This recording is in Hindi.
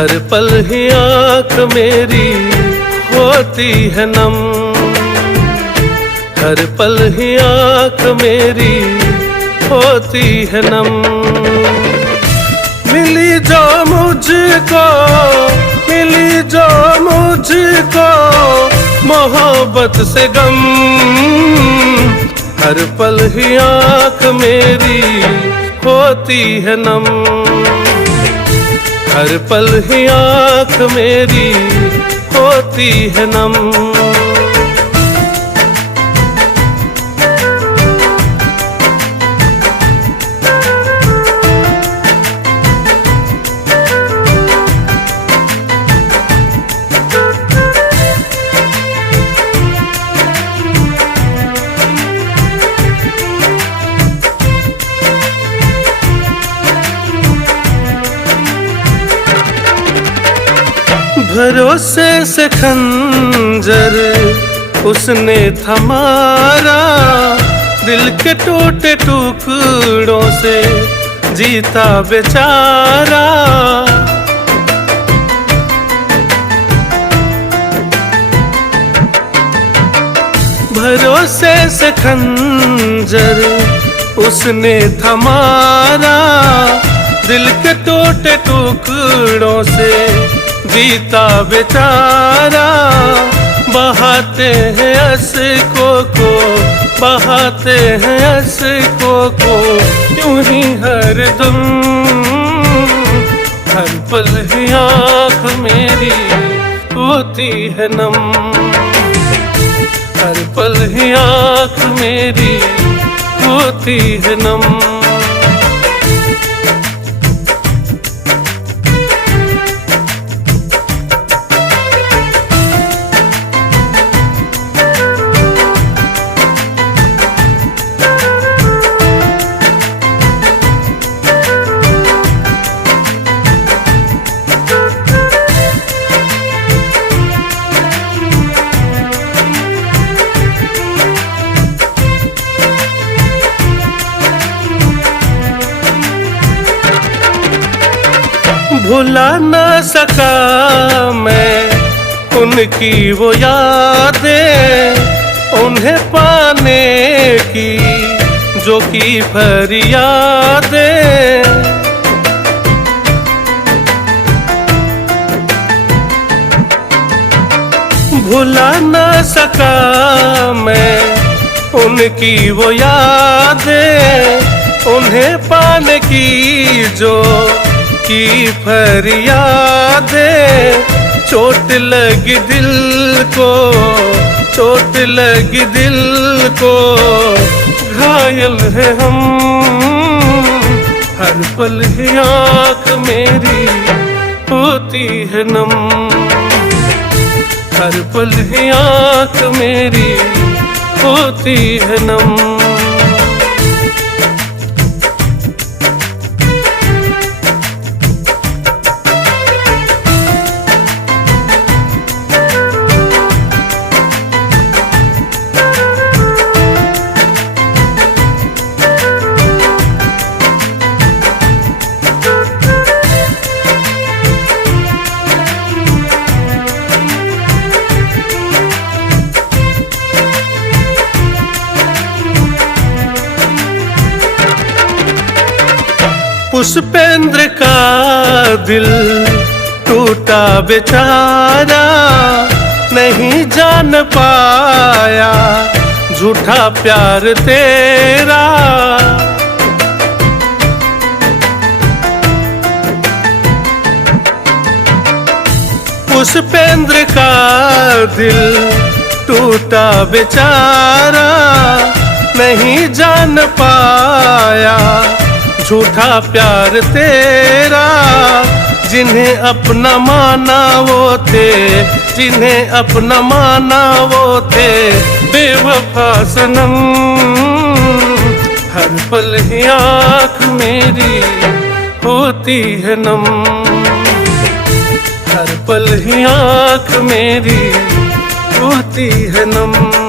हर पल ही आँख मेरी होती है नम, हर पल ही आँख मेरी होती है नम। मिली जो मुझको, मिली जो मुझको मोहब्बत से गम, हर पल ही आँख मेरी होती है नम, हर पल ही आँख मेरी होती है नम। भरोसे से खंजर उसने थमारा, दिल के टूटे टुकड़ों से जीता बेचारा। भरोसे से खंजर उसने थमारा, दिल के टूटे टुकड़ों से जीता बेचारा। बहाते हैं अश्कों को, बहाते हैं अश्कों को यूं ही हरदम, हर पल ही आँख मेरी होती है नम, हर पल ही आँख मेरी होती है नम। भुला ना सका मैं उनकी वो यादें, उन्हें पाने की जो की फरियादें। भुला ना सका मैं उनकी वो यादें, उन्हें पाने की जो की फरियादें। चोट लगी दिल को, चोट लगी दिल को, घायल है हम, हर पल ही आँख मेरी होती है नम, हर पल ही आँख मेरी होती है नम। पुष्पेंद्र का दिल टूटा बेचारा, नहीं जान पाया झूठा प्यार तेरा। पुष्पेंद्र का दिल टूटा बेचारा, नहीं जान पाया झूठा प्यार तेरा। जिन्हें अपना माना वो थे, जिन्हें अपना माना वो थे बेवफा सनम, हर पल ही आँख मेरी होती है नम, हर पल ही आँख मेरी होती है नम।